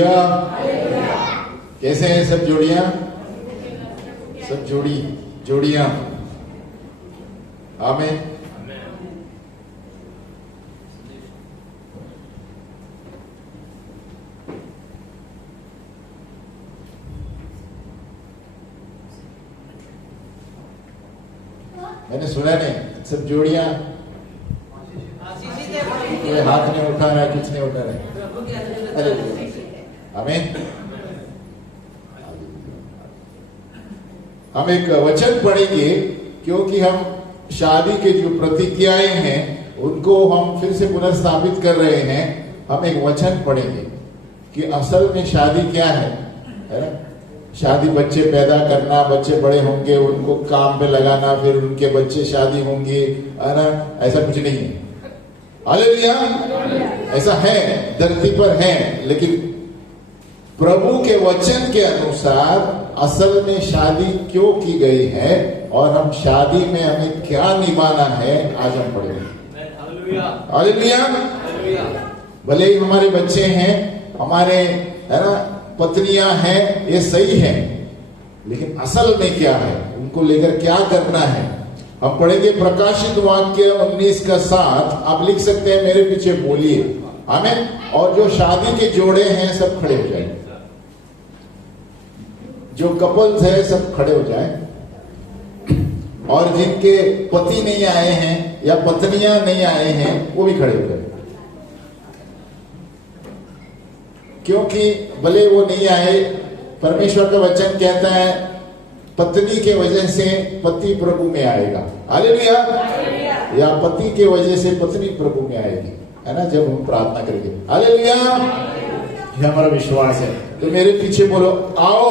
Hallelujah. कैसे हैं सब जोड़ियां? सब जोड़ियां। आमीन। मैंने सुना नहीं, सब जोड़ियां। कोई हाथ नहीं उठा रहा है, कुछ नहीं उठा रहा है। अरे आमीन। हम एक वचन पढ़ेंगे, क्योंकि हम शादी के जो प्रतिज्ञाएं हैं उनको हम फिर से पुनर्स्थापित कर रहे हैं। हम एक वचन पढ़ेंगे कि असल में शादी क्या है ना? शादी बच्चे पैदा करना, बच्चे बड़े होंगे उनको काम पे लगाना, फिर उनके बच्चे शादी होंगे, है ना? ऐसा कुछ नहीं है। हालेलुया। ऐसा है, धरती पर है, लेकिन प्रभु के वचन के अनुसार असल में शादी क्यों की गई है और हम शादी में हमें क्या निभाना है, आज हम पढ़ेंगे। हालेलुया। भले ही हमारे बच्चे हैं, हमारे है ना पत्नियां हैं, ये सही है, लेकिन असल में क्या है, उनको लेकर क्या करना है। हम पढ़ेंगे प्रकाशित वाक्य 19 का 7। आप लिख सकते हैं, मेरे पीछे बोलिए आमीन। और जो शादी के जोड़े हैं सब खड़े हो जाए, जो कपल्स है सब खड़े हो जाए, और जिनके पति नहीं आए हैं या पत्नियां नहीं आए हैं वो भी खड़े हो जाए। क्योंकि भले वो नहीं आए, परमेश्वर का वचन कहता है पत्नी के वजह से पति प्रभु में आएगा। हालेलुया। या पति के वजह से पत्नी प्रभु में आएगी, है ना, जब हम प्रार्थना करेंगे। हालेलुया। ये हमारा विश्वास है। तो मेरे पीछे बोलो, आओ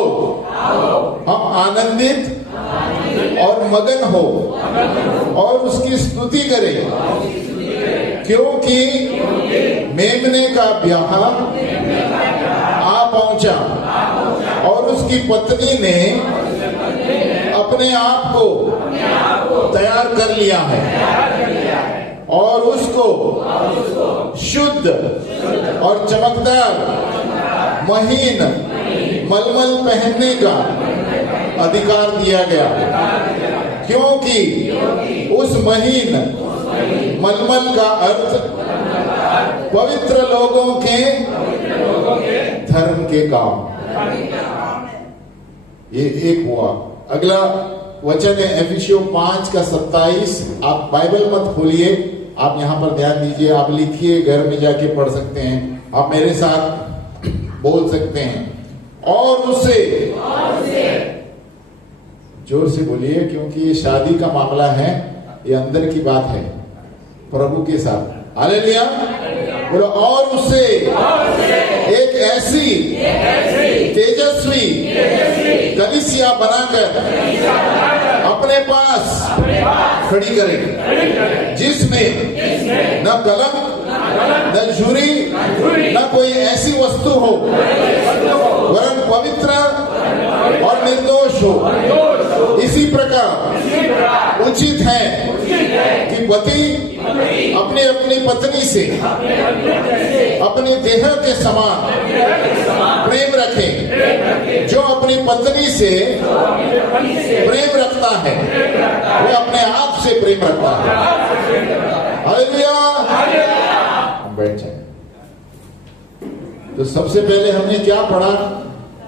हम आनंदित और मगन हो और उसकी स्तुति करें, क्योंकि मेमने का ब्याह आ पहुंचा और उसकी पत्नी ने अपने आप को तैयार कर लिया है और उसको शुद्ध और चमकदार महीन मलमल पहनने का अधिकार दिया गया, क्योंकि उस महीन मलमल का अर्थ पवित्र लोगों के धर्म के काम। ये एक हुआ। अगला वचन है एफिसियों 5 का 27। आप बाइबल मत खोलिए, आप यहां पर ध्यान दीजिए, आप लिखिए, घर में जाके पढ़ सकते हैं, आप मेरे साथ बोल सकते हैं। और उसे जोर से बोलिए, क्योंकि ये शादी का मामला है, ये अंदर की बात है प्रभु के साथ। हालेलुया। बोलो, और उससे एक ऐसी तेजस्वी कलीसिया बनाकर अपने पास खड़ी करे, जिसमें न कलंक न झुरी न कोई ऐसी वस्तु हो, वरन पवित्र और निर्दोष हो। इसी प्रकार उचित है कि पति अपनी अपनी पत्नी से अपने देह के समान प्रेम रखे। जो अपनी पत्नी से प्रेम रखता है वो अपने आप से प्रेम रखता है। हालेलुया। हम बैठ जाए। तो सबसे पहले हमने क्या पढ़ा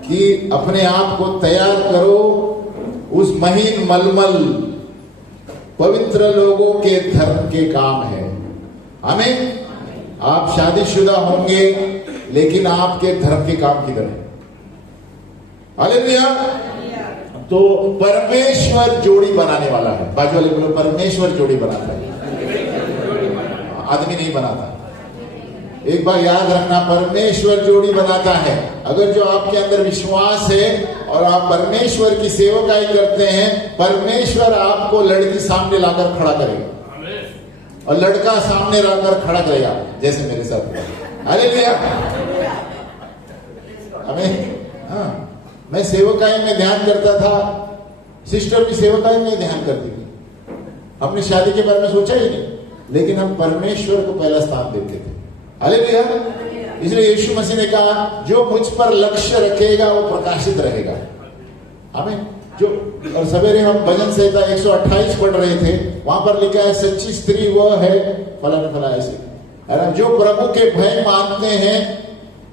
कि अपने आप को तैयार करो उस महीन मलमल पवित्र लोगों के धर्म के काम है। आमीन। आप शादीशुदा होंगे, लेकिन आपके धर्म के काम किधर है? हालेलुया। तो परमेश्वर जोड़ी बनाने वाला है। बाजू वाले बोलो, परमेश्वर जोड़ी बनाता है, आदमी नहीं बनाता। एक बार याद रखना, परमेश्वर जोड़ी बनाता है। अगर जो आपके अंदर विश्वास है और आप परमेश्वर की सेवकाई करते हैं, परमेश्वर आपको लड़की सामने लाकर खड़ा करेगा और लड़का सामने लाकर खड़ा करेगा, जैसे मेरे साथ हुआ। हालेलुया। हाँ, मैं सेवकाई में ध्यान करता था, सिस्टर भी सेवकाई में ध्यान करती थी। हमने शादी के बारे में सोचा ही नहीं, लेकिन हम परमेश्वर को पहला स्थान देते थे। हालेलुया। इसलिए यीशु मसीह ने कहा जो मुझ पर लक्ष्य रखेगा वो प्रकाशित रहेगा। हमें जो, और सवेरे हम भजन संहिता 128 पढ़ रहे थे, वहां पर लिखा है सच्ची स्त्री वह है फलाना फला ऐसे, है जो प्रभु के भय मानते हैं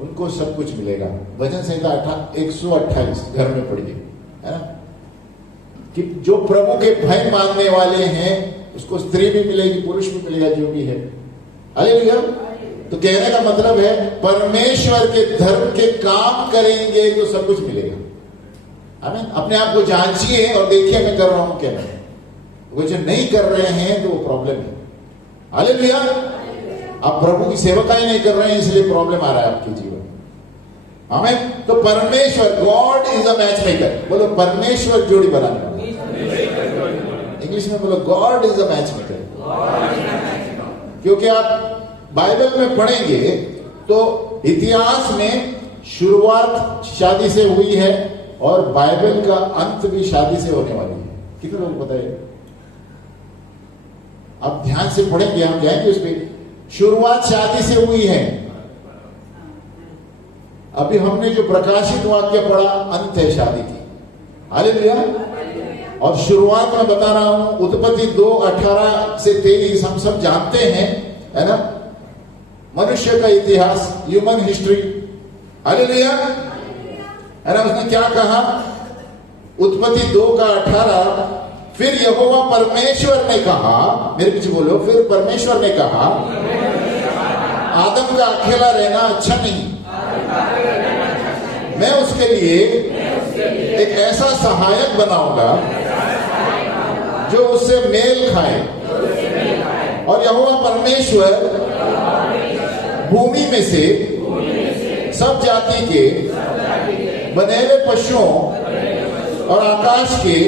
उनको सब कुछ मिलेगा। भजन संहिता 128 घर में पढ़िए, है ना, कि जो प्रभु के भय मानने वाले हैं उसको स्त्री भी मिलेगी, पुरुष भी मिलेगा, जो भी है। हालेलुया। तो कहने का मतलब है परमेश्वर के धर्म के काम करेंगे तो सब कुछ मिलेगा। आमीन। अपने आप को जांचिए और देखिए मैं कर रहा हूं क्या नहीं। वो जो नहीं कर रहे हैं तो वो प्रॉब्लम है। हालेलुया। आप प्रभु की सेवकाई नहीं कर रहे हैं इसलिए प्रॉब्लम आ रहा है आपके जीवन में। आमीन। तो परमेश्वर, God is a match maker. बोलो परमेश्वर जोड़ी बनाने वाला। इंग्लिश में बोलो God is a match maker. क्योंकि आप बाइबल में पढ़ेंगे तो इतिहास में शुरुआत शादी से हुई है और बाइबल का अंत भी शादी से होने वाली है। कितने लोग पता है? अब ध्यान से पढ़ेंगे, हम जाएंगे उस पर। शुरुआत शादी से हुई है। अभी हमने जो प्रकाशित वाक्य पढ़ा अंत है शादी की। हालेलुया। और शुरुआत में बता रहा हूं उत्पत्ति 2:18 से 23 हम सब जानते हैं, है ना, मनुष्य का इतिहास, ह्यूमन हिस्ट्री। हालेलुया। है ना, उसने क्या कहा? उत्पत्ति 2:18, फिर यहोवा परमेश्वर ने कहा, मेरे पीछे बोलो, फिर परमेश्वर ने कहा आदम का अकेला रहना अच्छा नहीं, मैं उसके लिए एक ऐसा सहायक बनाऊंगा जो उससे मेल खाए। और यहोवा परमेश्वर भूमि में से सब जाति के बने हुए पशुओं और आकाश के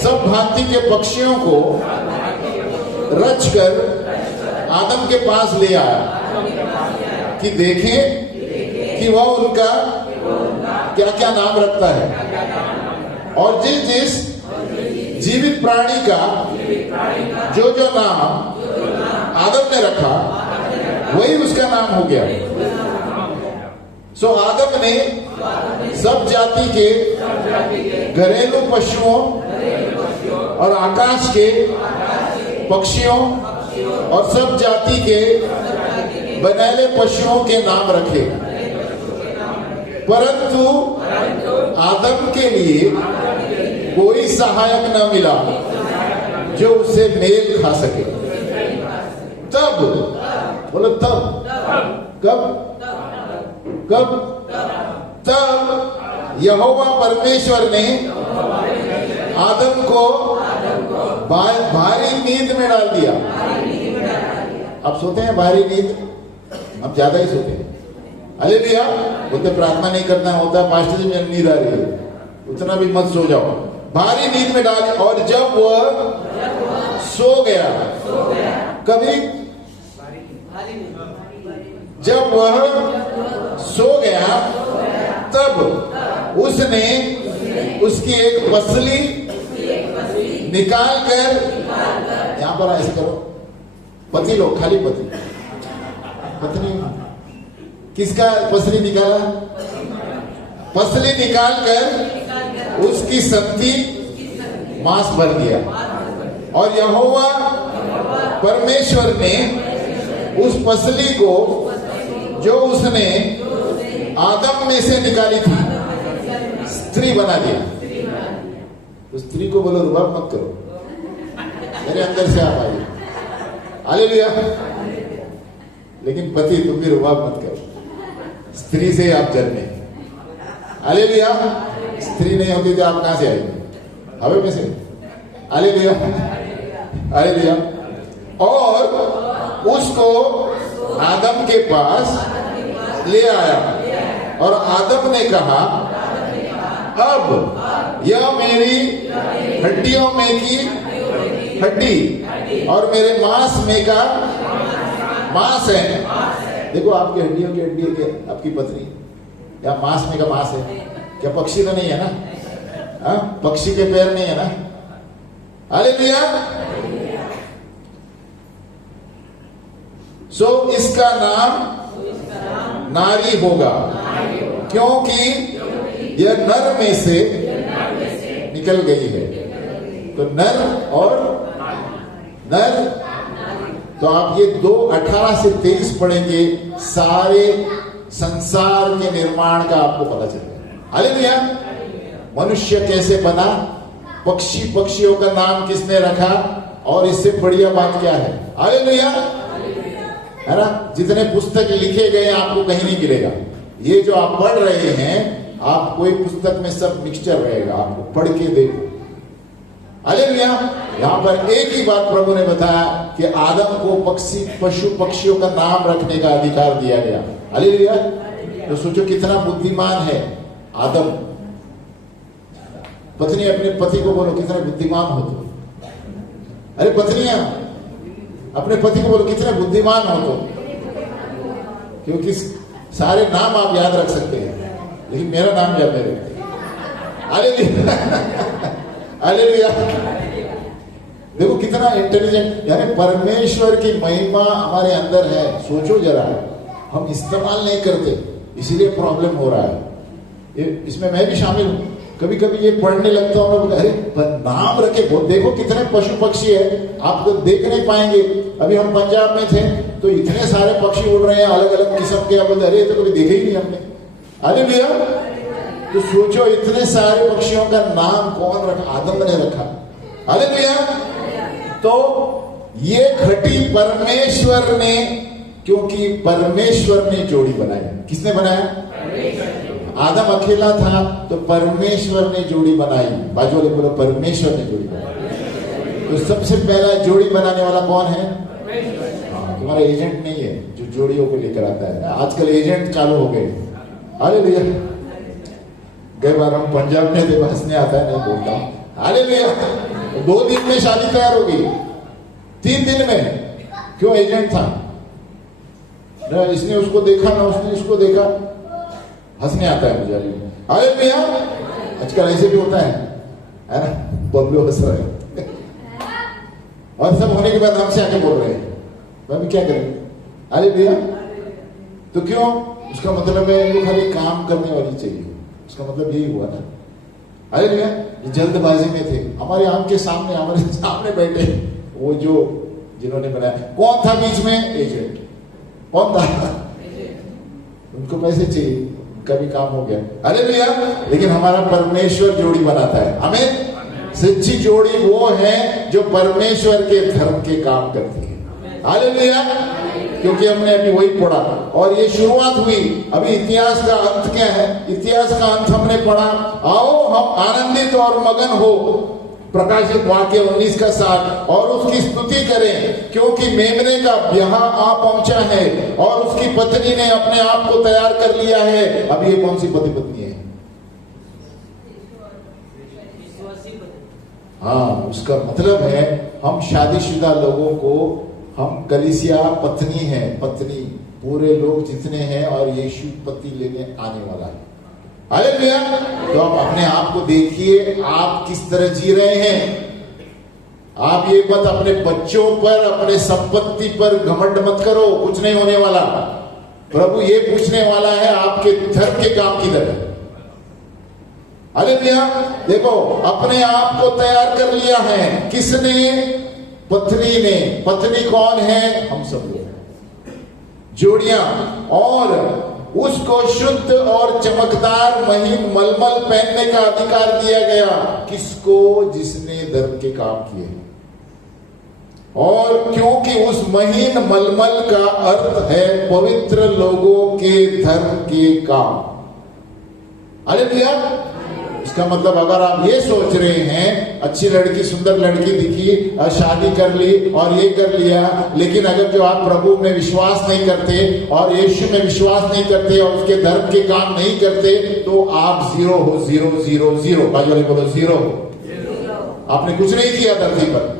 सब भांति के पक्षियों को रचकर आदम के पास ले आया कि देखें कि वह उनका क्या क्या नाम रखता है। और जिस जिस जीवित प्राणी का जो जो नाम आदम ने रखा वही उसका नाम हो गया। सो आदम ने सब जाति के घरेलू पशुओं और आकाश के पक्षियों और सब जाति के बनेले पशुओं के नाम रखे, परंतु आदम के लिए कोई सहायक न मिला जो उससे मेल खा सके। तब बोलो तब, कब कब? तब यहोवा परमेश्वर ने आदम को भारी नींद में डाल दिया। अब सोते हैं भारी नींद, हम ज्यादा ही सोते हैं। हालेलुया। बोलते प्रार्थना नहीं करना होता, पास्टर जी में नींद आ रही है, उतना भी मत सो जाओ। भारी नींद में डाल, और जब वह सो गया, कभी जब वह सो गया तब उसने उसकी एक पसली निकाल कर, यहां पर ऐसे करो, पति लोग, खाली पति, पत्नी किसका पसली निकाला? पसली निकाल कर उसकी संति मांस भर दिया। और यहोवा परमेश्वर ने उस पसली को जो उसने आदम में से निकाली थी स्त्री बना दिया। तो स्त्री को बोलो रुबाब मत करो, मेरे अंदर से आप आइए। हालेलुया। लेकिन पति तुम भी रुबाब मत करो, स्त्री से आप जन्मे। हालेलुया। स्त्री नहीं होती तो आप कहां से आएंगे? हवे में से। हालेलुया। हालेलुया। और उसको आदम के पास ले आया और आदम ने कहा अब यह मेरी हड्डियों में की हड्डी और मेरे मांस में का मांस है। देखो आपकी हड्डियों की हड्डी है, आपकी पत्नी, या मांस में का मांस है क्या? पक्षी तो नहीं है ना? हा? पक्षी के पैर नहीं है ना? हालेलुया। सो इसका नाम नारी होगा, क्योंकि यह नर में से निकल गई है। तो नर और नर, तो आप ये 2:18 से 23 पढ़ेंगे, सारे संसार के निर्माण का आपको पता चलेगा। हालेलुया। मनुष्य कैसे बना, पक्षियों का नाम किसने रखा, और इससे बढ़िया बात क्या है। हालेलुया, है ना। जितने पुस्तक लिखे गए आपको कहीं नहीं मिलेगा। ये जो आप पढ़ रहे हैं, आप कोई पुस्तक में सब मिक्सचर रहेगा, आपको पढ़ के देखो। हालेलुया। यहां पर एक ही बात प्रभु ने बताया कि आदम को पशु पक्षियों का नाम रखने का अधिकार दिया गया। हालेलुया। तो सोचो कितना बुद्धिमान है आदम। पत्नी अपने पति को बोलो कितने बुद्धिमान हो तुम। अरे पत्नियां अपने पति को बोलो कितने बुद्धिमान हो तुम, क्योंकि सारे नाम आप याद रख सकते हैं, लेकिन मेरा नाम याद नहीं रखते। हालेलुया। देखो कितना इंटेलिजेंट, यानी परमेश्वर की महिमा हमारे अंदर है। सोचो जरा, हम इस्तेमाल नहीं करते, इसीलिए प्रॉब्लम हो रहा है। इसमें मैं भी शामिल हूं। कभी कभी ये पढ़ने लगता हूँ, अरे नाम रखे, देखो कितने पशु पक्षी है, आप तो देख नहीं पाएंगे। अभी हम पंजाब में थे तो इतने सारे पक्षी उड़ रहे हैं अलग अलग किस्म के, आप बोलते अरे तो कभी देखे ही नहीं हमने। अरे भैया, तो सोचो इतने सारे पक्षियों का नाम कौन रखा, आदम ने रखा। अरे भैया, तो ये घटी परमेश्वर ने, क्योंकि परमेश्वर ने जोड़ी बनाई। किसने बनाया? आदम अकेला था तो परमेश्वर ने जोड़ी बनाई। बाजू वाले बोलो परमेश्वर ने जोड़ी बनाई। तो सबसे पहला जोड़ी बनाने वाला कौन है? तुम्हारा एजेंट नहीं है जो जोड़ियों को लेकर आता है। आजकल एजेंट चालू हो गए। अरे भैया, गए बार हम पंजाब में थे, हंसने आता है, नहीं बोलता हूं। अरे भैया, 2 दिन में शादी तैयार हो गई, 3 दिन में। क्यों? एजेंट था ना, इसने उसको देखा ना उसने इसको देखा। हंसने आता है मुझे। अरे भैया, आजकल ऐसे भी होता है ना, बंगलो हंस रहे और सब होने के बाद हमसे आके बोल रहे हैं, मैं भी क्या करें। अरे भैया, तो क्यों? उसका मतलब है वो खाली काम करने वाली चाहिए, उसका मतलब यही हुआ ना। अरे भैया, जल्दबाजी में थे, हमारे आंख के सामने, हमारे सामने बैठे वो जो जिन्होंने बनाया। कौन था बीच में? एजेंट। कौन था? उनको पैसे चाहिए, कभी काम हो गया। अरे भैया, लेकिन हमारा परमेश्वर जोड़ी बनाता है। हमें सच्ची जोड़ी वो है जो परमेश्वर के धर्म के काम करती है। हालेलुया। क्योंकि हमने अभी वही पढ़ा और ये शुरुआत हुई। अभी इतिहास का अंत क्या है? इतिहास का अंत हमने पढ़ा। आओ हम आनंदित और मगन हो, प्रकाशित वाक्य 19 का 7, और उसकी स्तुति करें क्योंकि मेमने का ब्याह आ पहुंचा है और उसकी पत्नी ने अपने आप को तैयार कर लिया है। अब ये कौन सी पति पत्नी है? हाँ, उसका मतलब है हम शादीशुदा लोगों को, हम कलीसिया पत्नी है, पत्नी पूरे लोग जितने हैं, और यीशु पति लेने आने वाला है। हालेलुया। तो आप अपने आप को देखिए, आप किस तरह जी रहे हैं। आप ये मत अपने बच्चों पर, अपने संपत्ति पर घमंड मत करो, कुछ नहीं होने वाला। प्रभु ये पूछने वाला है आपके धर्म के काम किधर है। हालेलुया। देखो, अपने आप को तैयार कर लिया है किसने? पत्नी ने। पत्नी कौन है? हम सब लोग, जोड़ियां। और उसको शुद्ध और चमकदार महीन मलमल पहनने का अधिकार दिया गया। किसको? जिसने धर्म के काम किए। और क्योंकि उस महीन मलमल का अर्थ है पवित्र लोगों के धर्म के काम। हालेलुया। इसका मतलब अगर आप ये सोच रहे हैं अच्छी लड़की, सुंदर लड़की दिखी, शादी कर ली और ये कर लिया, लेकिन अगर जो आप प्रभु में विश्वास नहीं करते और यीशु में विश्वास नहीं करते और उसके धर्म के काम नहीं करते, तो आप जीरो हो। Zero zero zero. भाई वाले बोलो जीरो। आपने कुछ नहीं किया धरती पर।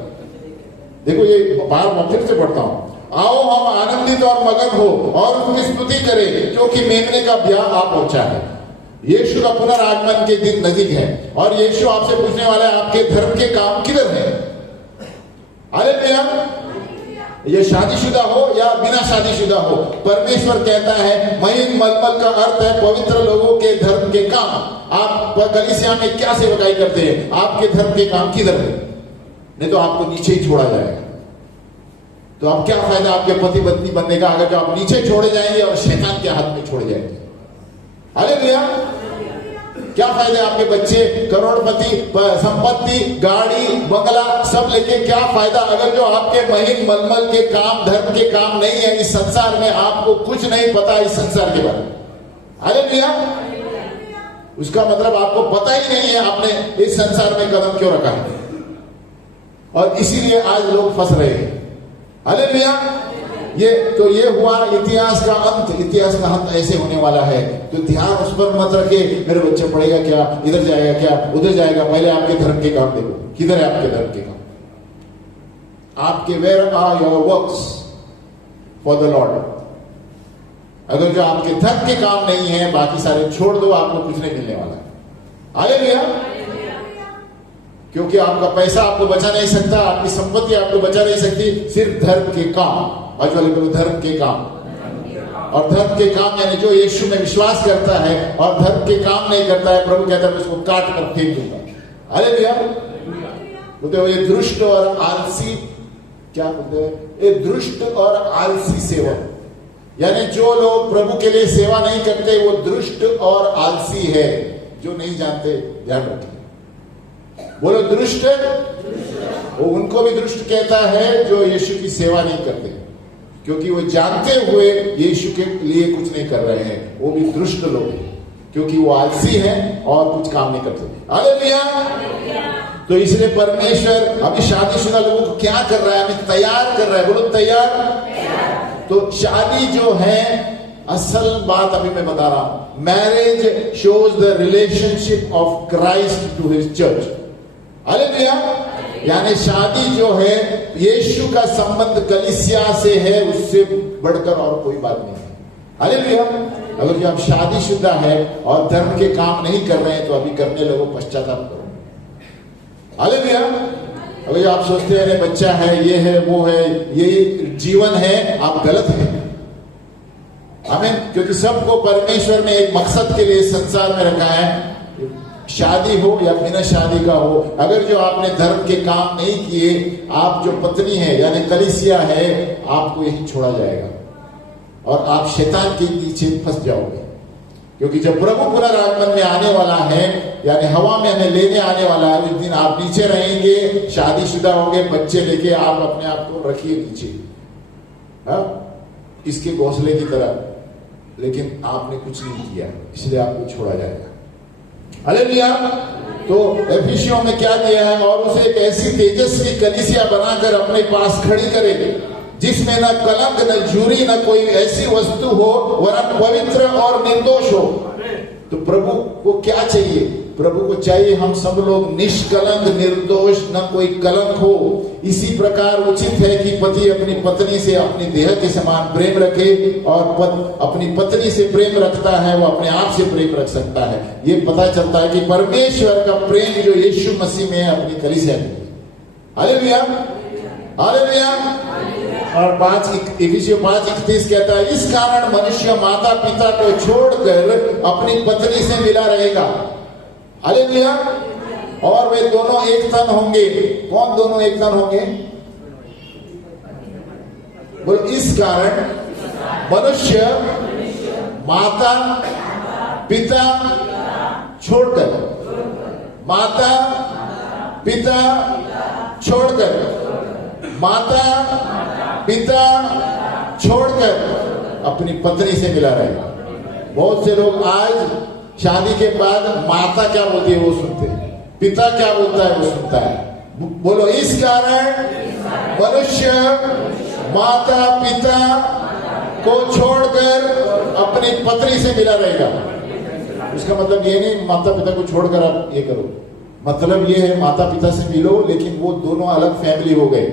देखो, ये बार मैं फिर से पढ़ता हूं। आओ हम आनंदित और मगन हो और उसकी स्तुति करें क्योंकि मेमने का ब्याह आ पहुंचा है। यीशु का पुनरागमन के दिन नजदीक है और यीशु आपसे पूछने वाला है आपके धर्म के काम किधर है। हालेलुया। ये शादीशुदा हो या बिना शादीशुदा हो, परमेश्वर कहता है महीन मलमल का अर्थ है पवित्र लोगों के धर्म के काम। आप कलीसिया में क्या सेवकाई करते हैं, आपके धर्म के काम किधर है? नहीं तो आपको नीचे ही छोड़ा जाएगा। तो आप क्या फायदा आपके पति पत्नी बनने का अगर जो आप नीचे छोड़े जाएंगे और शैतान के हाथ में छोड़े जाएंगे। हालेलुया। क्या फायदा आपके बच्चे करोड़पति, संपत्ति, गाड़ी, बंगला सब लेके क्या फायदा अगर जो आपके महीन मलमल के काम, धर्म के काम नहीं है इस संसार में, आपको कुछ नहीं पता इस संसार के बारे में। हालेलुया। उसका मतलब आपको पता ही नहीं है आपने इस संसार में कदम क्यों रखा है, और इसीलिए आज लोग फंस रहे हैं। हालेलुया। ये हुआ इतिहास का अंत। इतिहास का अंत ऐसे होने वाला है, तो ध्यान उस पर मत रखे मेरे बच्चे पढ़ेगा क्या, इधर जाएगा क्या, उधर जाएगा। पहले आपके धर्म के काम देखो, किधर है आपके धर्म के काम, आपके where are your works for the Lord. अगर जो आपके धर्म के काम नहीं है, बाकी सारे छोड़ दो, आपको कुछ नहीं मिलने वाला है। हालेलुया। क्योंकि आपका पैसा आपको बचा नहीं सकता, आपकी संपत्ति आपको बचा नहीं सकती, सिर्फ धर्म के काम। आज वाले बोलो धर्म के काम। और धर्म के काम यानी जो यीशु में विश्वास करता है और धर्म के काम नहीं करता है, प्रभु कहता है मैं उसको काट कर फेंक दूंगा। हालेलुया। बोलते हो ये दुष्ट और आलसी, क्या बोलते हैं, ये दुष्ट और आलसी सेवक, यानी जो लोग प्रभु के लिए सेवा नहीं करते वो दुष्ट और आलसी है। जो नहीं जानते ध्यान रखिए, बोलो दुष्ट, वो उनको भी दुष्ट कहता है जो यीशु की सेवा नहीं करते, क्योंकि वो जानते हुए यीशु के लिए कुछ नहीं कर रहे हैं, वो भी दुष्ट लोग हैं, क्योंकि वो आलसी हैं और कुछ काम नहीं करते। हालेलुया। तो इसलिए परमेश्वर अभी शादीशुदा लोगों को क्या कर रहा है, हमें तैयार कर रहा है। बोलो तैयार। तो शादी जो है, असल बात अभी मैं बता रहा हूं, marriage shows the relationship of Christ to his church. Hallelujah. यानी शादी जो है यीशु का संबंध कलीसिया से है, उससे बढ़कर और कोई बात नहीं है। हालेलुया। अगर जो आप शादीशुदा है और धर्म के काम नहीं कर रहे हैं तो अभी करने लगो, पश्चाताप करो। हालेलुया। अगर जो आप सोचते हैं बच्चा है, ये है, वो है, यही जीवन है, आप गलत हैं। आमीन। क्योंकि सबको परमेश्वर ने एक मकसद के लिए संसार में रखा है, शादी हो या बिना शादी का हो। अगर जो आपने धर्म के काम नहीं किए, आप जो पत्नी है यानी कलीसिया है, आपको यही छोड़ा जाएगा और आप शैतान के पीछे फंस जाओगे। क्योंकि जब प्रभु पुनरागमन में आने वाला है, यानी हवा में हमें लेने आने वाला है, उस दिन आप नीचे रहेंगे, शादीशुदा होंगे, बच्चे लेके आप अपने आप को रखिए नीचे, इसके घोंसले की तरह, लेकिन आपने कुछ नहीं किया, इसलिए आपको छोड़ा जाएगा। हालेलुया। तो एफिसियों में क्या किया है, और उसे एक ऐसी तेजस्वी कलीसिया बनाकर अपने पास खड़ी करेंगे जिसमें न कलंक, न झुर्री, न कोई ऐसी वस्तु हो, वरन पवित्र और निर्दोष हो। तो प्रभु को क्या चाहिए? प्रभु को चाहिए हम सब लोग निष्कलंक, निर्दोष, न कोई कलंक हो। इसी प्रकार उचित है कि पति अपनी पत्नी से अपनी देह के समान प्रेम रखे, और अपनी पत्नी से प्रेम रखता है वो अपने आप से प्रेम रख सकता है। ये पता चलता है कि परमेश्वर का प्रेम जो यीशु मसीह में है अपनी कलीसिया में। हालेलुया। हालेलुया। और 5:31 कहता है, इस कारण मनुष्य माता पिता को छोड़कर अपनी पत्नी से मिला रहेगा। हालेलुया। और वे दोनों एक तन होंगे। कौन दोनों एक तन होंगे? बोलो, इस कारण मनुष्य माता पिता छोड़कर, माता पिता छोड़कर, माता पिता छोड़कर अपनी पत्नी से मिला रहेगा। बहुत से लोग आज शादी के बाद माता क्या बोलती है वो सुनते हैं, पिता क्या बोलता है वो सुनता है। बोलो, इस कारण मनुष्य माता पिता को छोड़कर अपनी पत्नी से मिला रहेगा। उसका मतलब ये नहीं माता पिता को छोड़कर आप ये करो, मतलब ये है माता पिता से मिलो, लेकिन वो दोनों अलग फैमिली हो गए।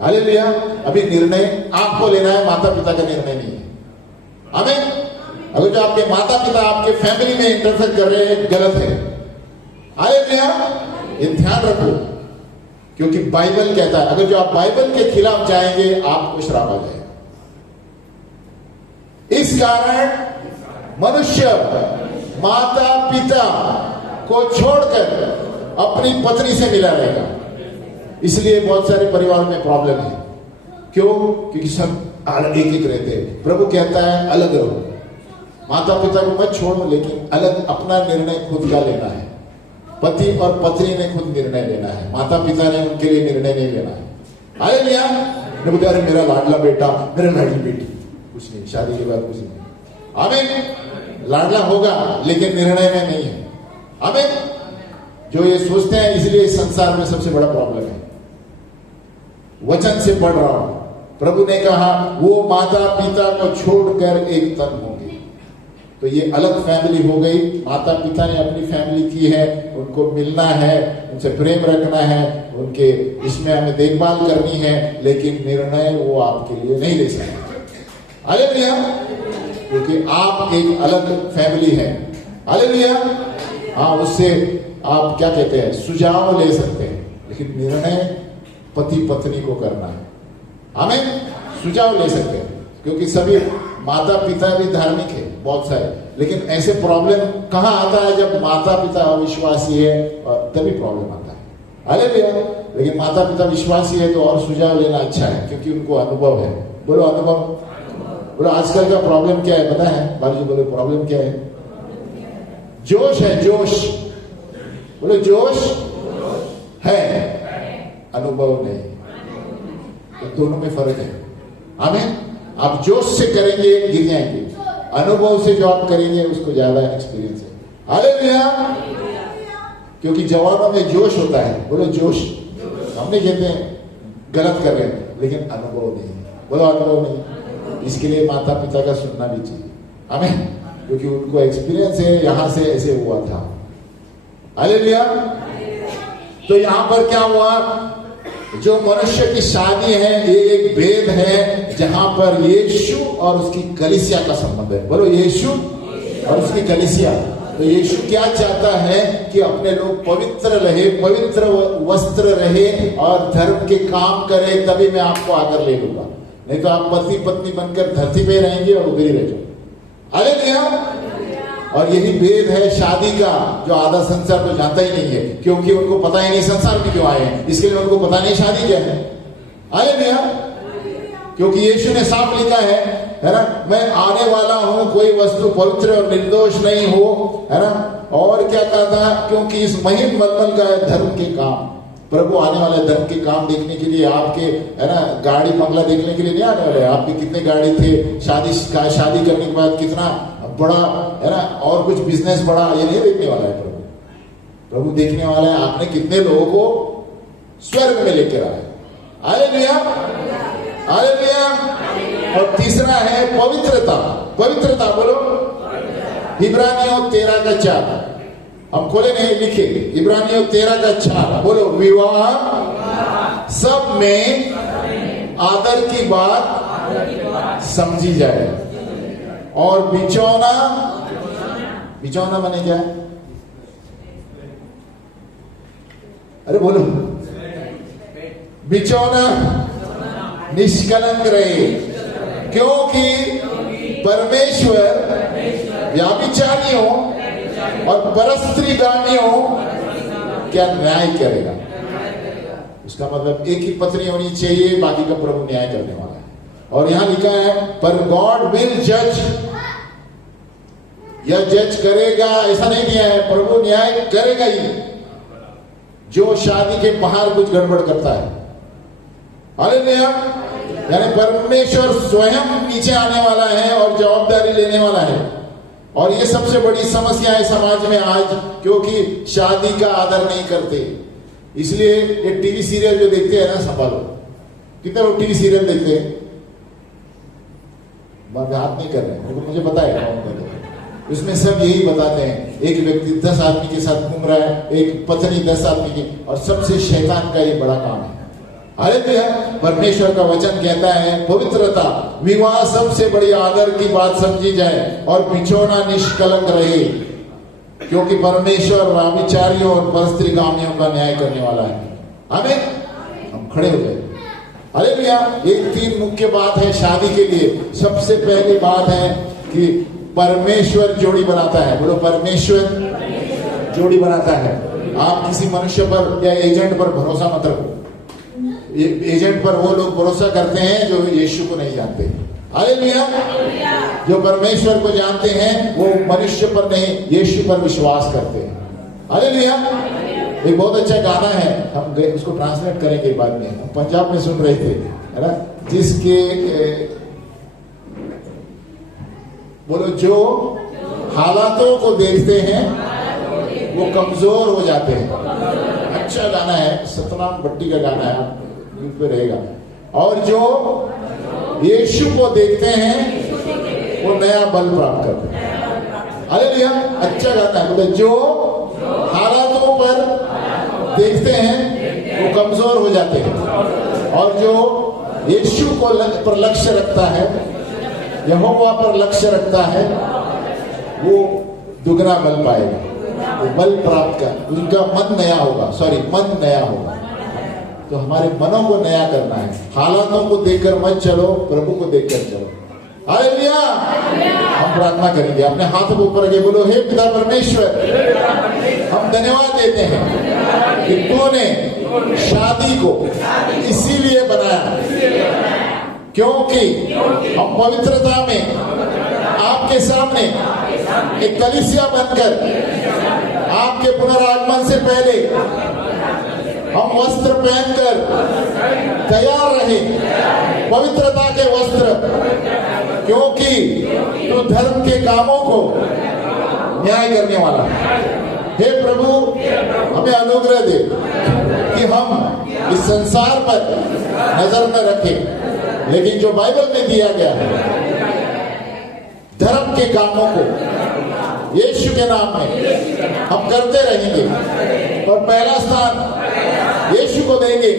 हालेलुया। अभी निर्णय आपको लेना है, माता पिता का निर्णय नहीं है। आमीन। अगर जो आपके माता पिता आपके फैमिली में इंटरफेयर कर रहे हैं, गलत है। हालेलुया। ये ध्यान रखो, क्योंकि बाइबल कहता है अगर जो आप बाइबल के खिलाफ जाएंगे आपको श्राप आ जाएगा। इस कारण मनुष्य माता पिता को छोड़कर अपनी पत्नी से मिला रहेगा। इसलिए बहुत सारे परिवार में प्रॉब्लम है। क्यों? क्योंकि सब एक एक रहते हैं। प्रभु कहता है अलग रहो, माता पिता को मत छोड़ो, लेकिन अलग अपना निर्णय खुद का लेना है। पति और पत्नी ने खुद निर्णय लेना है, माता पिता ने उनके लिए निर्णय नहीं लेना है। हालेलुया। नहीं बोलते अरे मेरा लाडला बेटा, मेरा लाडली बेटी, कुछ नहीं, शादी के बाद कुछ नहीं। आमीन। लाडला होगा लेकिन निर्णय में नहीं है। आमीन। जो ये सोचते हैं, इसलिए इस संसार में सबसे बड़ा प्रॉब्लम है। वचन से पढ़ रहा हूं, प्रभु ने कहा वो माता पिता को छोड़कर एक तन होंगे। तो ये अलग फैमिली हो गई। माता पिता ने अपनी फैमिली की है, उनको मिलना है, उनसे प्रेम रखना है, उनके इसमें हमें देखभाल करनी है, लेकिन निर्णय वो आपके लिए नहीं ले सकते। हालेलुया। क्योंकि आप एक अलग फैमिली है। हालेलुया। हाँ, उससे आप क्या कहते हैं, सुझाव ले सकते हैं, लेकिन निर्णय पति पत्नी को करना है। हमें सुझाव ले सकते हैं, क्योंकि सभी माता पिता भी धार्मिक है बहुत सारे, लेकिन ऐसे प्रॉब्लम कहां आता है जब माता पिता अविश्वासी है, और तभी प्रॉब्लम आता है। हालेलुया। लेकिन माता पिता विश्वासी है तो और सुझाव लेना अच्छा है, क्योंकि उनको अनुभव है। बोलो अनुभव। बोलो आजकल का प्रॉब्लम क्या है पता है? बाबूजी बोलो प्रॉब्लम क्या है? जोश है, जोश। बोलो जोश है, अनुभव नहीं। तो दोनों में फर्क है। आमीन। आप जोश से करेंगे गिर जाएंगे, अनुभव से जो आप करेंगे उसको ज्यादा एक्सपीरियंस है। हालेलुया। क्योंकि जवानों में जोश होता है। बोलो जोश। हमने कहते हैं गलत कर रहे हैं, लेकिन अनुभव नहीं। बोलो अनुभव नहीं। इसके लिए माता पिता का सुनना भी चाहिए। आमीन। क्योंकि उनको एक्सपीरियंस है, यहां से ऐसे हुआ था। हालेलुया। तो यहां पर क्या हुआ? जो मनुष्य की शादी है, ये एक भेद है जहां पर यीशु और उसकी कलीसिया का संबंध है। बोलो यीशु और उसकी कलीसिया। तो यीशु क्या चाहता है कि अपने लोग पवित्र रहे, पवित्र वस्त्र रहे और धर्म के काम करे, तभी मैं आपको आकर ले लूंगा। नहीं तो आप पति पत्नी बनकर धरती पे रहेंगे और उधर ही रह जाओ। हालेलुया। और यही भेद है शादी का, जो आधा संसार तो जानता ही नहीं है, क्योंकि उनको पता ही नहीं संसार में क्यों आए हैं, इसके लिए उनको पता नहीं शादी क्या है। हालेलुया। क्योंकि यीशु ने साफ लिखा है ना, मैं आने वाला हूं, कोई वस्तु पवित्र और निर्दोष नहीं हो, है ना। और क्या कहा था? क्योंकि इस महिम मलमल का है धर्म के काम। प्रभु आने वाले धर्म के काम देखने के लिए, आपके है ना गाड़ी बंगला देखने के लिए नहीं आने वाले। आपके कितने गाड़ी थे, शादी करने के बाद कितना बड़ा है ना, और कुछ बिजनेस बड़ा, ये नहीं देखने वाला है प्रभु। प्रभु देखने वाला है आपने कितने लोगों को स्वर्ग में लेकर आए। हालेलुया। हालेलुया। और तीसरा है पवित्रता। पवित्रता बोलो। इब्रानियों 13:4 हम खोले नहीं, लिखे। इब्रानियों 13:4 बोलो। विवाह सब में आदर की बात समझी जाए, और बिचौना, बिचौना माने क्या? अरे बोलो। बिचौना निष्कलंक रहे, क्योंकि परमेश्वर व्याभिचारियों और परस्त्रीगामियों क्या न्याय करेगा। उसका मतलब एक ही पत्नी होनी चाहिए, बाकी का प्रभु न्याय करने वाला है। और यहां लिखा है पर गॉड विल जज, या जज करेगा, ऐसा नहीं दिया है, प्रभु न्याय करेगा ही जो शादी के बाहर कुछ गड़बड़ करता है। हालेलुया। यानी परमेश्वर स्वयं नीचे आने वाला है और जवाबदारी लेने वाला है। और ये सबसे बड़ी समस्या है समाज में आज, क्योंकि शादी का आदर नहीं करते। इसलिए ये टीवी सीरियल जो देखते हैं ना, संभालो। कितने लोग टीवी सीरियल देखते हैं? हाथ नहीं कर रहे हैं, मुझे पता है कौन कर रहे हैं। उसमें सब यही बताते हैं, एक व्यक्ति 10 आदमी के साथ घूम रहा है, एक पत्नी 10 आदमी की, और सबसे शैतान का ये बड़ा काम है। हालेलुया। परमेश्वर का वचन कहता है पवित्रता, विवाह सबसे बड़ी आदर की बात समझी जाए, और बिछोना निष्कलंक रहे, क्योंकि परमेश्वर व्यभिचारियों और परस्त्रीगामियों का न्याय करने वाला है। आमीन। हम खड़े हो जाए। हालेलुया। एक 3 मुख्य बात है शादी के लिए। सबसे पहली बात है कि परमेश्वर जोड़ी बनाता है। बोलो, परमेश्वर जोड़ी बनाता है। आप किसी मनुष्य पर या एजेंट पर भरोसा मत रखो। एजेंट पर वो लोग भरोसा करते हैं जो यीशु को नहीं जानते। हालेलुया। जो परमेश्वर को जानते हैं वो मनुष्य पर नहीं, यीशु पर विश्वास करते हैं। हालेलुया। एक बहुत अच्छा गाना है, हम उसको ट्रांसलेट करेंगे बाद में। हम पंजाब में सुन रहे थे, है ना, जिसके बोलो, जो हालातों को देखते हैं वो कमजोर हो जाते हैं। अच्छा गाना है, सतनाम भट्टी का गाना है, यूट्यूब पे रहेगा। और जो यीशु को देखते हैं वो नया बल प्राप्त करते हैं। हालेलुया। अच्छा गाना है। बोले, जो हालातों पर देखते हैं वो कमजोर हो जाते हैं, और जो यीशु को पर लक्ष्य रखता है, यहोवा पर लक्ष्य रखता है, वो दुगना बल पाएगा। वो बल प्राप्त कर, उनका मन नया होगा। मन नया होगा। तो हमारे मनों को नया करना है। हालातों को देखकर मत चलो, प्रभु को देखकर चलो। हालेलुया। हम प्रार्थना करेंगे, अपने हाथों को ऊपर रखे, बोलो, हे पिता परमेश्वर, हम धन्यवाद देते हैं कि तूने शादी को इसीलिए बनाया क्योंकि हम पवित्रता में आपके सामने एक कलीसिया बनकर आपके पुनरागमन से पहले हम वस्त्र पहनकर तैयार रहे, पवित्रता के वस्त्र, क्योंकि तू धर्म के कामों को न्याय करने वाला है। हे प्रभु, हमें अनुग्रह दे कि हम इस संसार पर नजर न रखें, लेकिन जो बाइबल में दिया गया है, धर्म के कामों को यीशु के नाम में हम करते रहेंगे। और पहला स्थान यीशु को देंगे,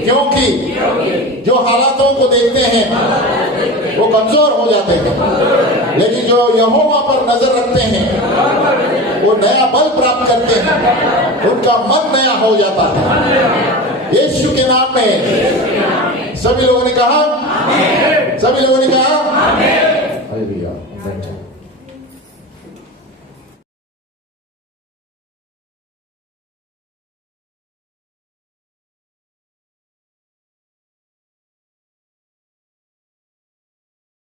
क्योंकि जो हालातों को देखते हैं वो कमजोर हो जाते हैं, लेकिन जो यहोवा पर नजर रखते हैं वो नया बल प्राप्त करते हैं, उनका मन नया हो जाता है। यीशु के नाम में सभी लोगों ने कहा, सभी लोगों ने कहा हालेलुया।